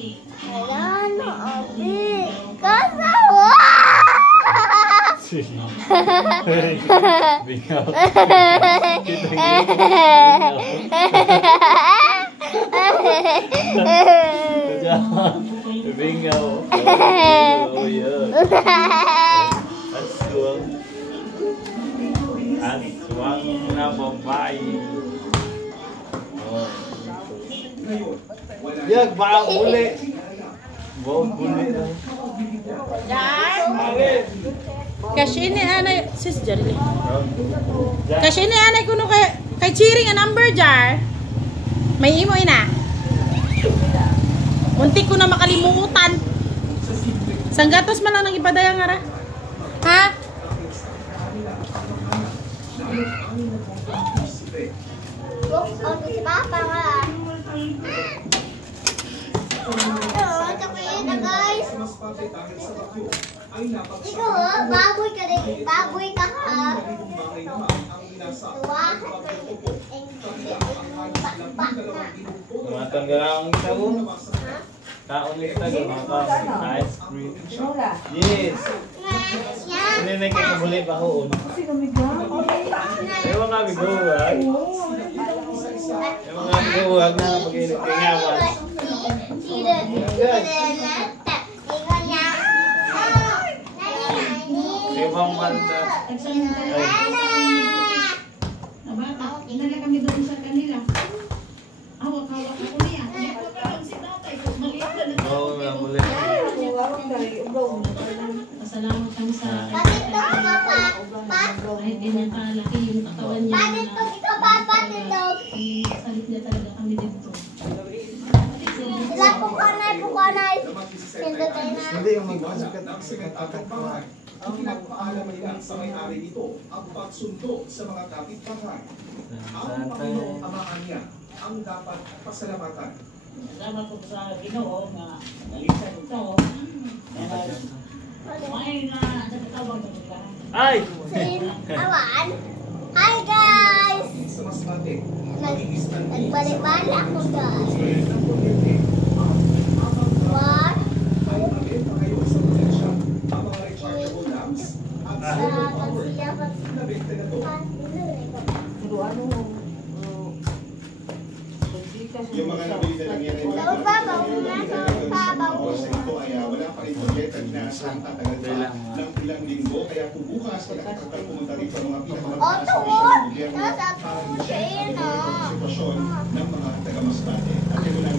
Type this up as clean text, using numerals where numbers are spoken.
Ano, Abi? Kasawa! Bingaw. Bingaw. Oh, yeah. Aswang. Aswang na babae. Oh. Yag, baka uli. Wow, uli na. Kasi ini anay sis Jarly. Kasi ini anay kuno kay cheering a number jar. May imo ina. Muntik ko na makalimutan. Sanggatos man lang nang ipadayang ara. Ha? Oh, si Papa nga. Ito, guys. Ikaw, baboy ka rin. Baboy ka ha. Matanggang taon. Taon ni taon mga ice cream. Yes. Ini na kayo boleh bahoon. Ewan nga biguwag. Ewan nga biguwag na pag-ilit kay ngawas. Ibang banda. Inala kami doon sa kanila. Hawak-hawak ako niya. Oo, boleh. Pasalamat kami sa Bakit to, Papa? kahit ganyan kalaki yung katawan niya. Bakit to? Ito, Papa, dito. Salit niya talaga kami dito. Sila pukanay, pukanay. Sila tayo na. Hindi yung magkasikat ang pinagpaalam nila sa may-ari nito ang pagsundo sa mga kapitbahay. Ang Panginoong Amahan niya ang dapat pasalamatan. Salamat po sa Ginoo na nalisan ito. May nakatawag na nila. Ay! Awan. Hi, guys! Sa Masbate, magigis ng Nagbalik-balik ako, guys. ng kuryente. What? Ay mabenta kayo sa potensya ang mga rechargeable lamps at solar power. Nabenta na to. Yung mga nabili na lang yan ay Sa babaw, nasa babaw. Kasi ito ay wala pa rin kuryente at inaasahan tatagal pa ng ilang linggo. Kaya kung bukas pagkakatagal pumunta rito ang mga pinakamataas na opisyal ng gobyerno Nasa para puso, i-check ang yun, sitwasyon ng mga taga-Masbate. At ito lang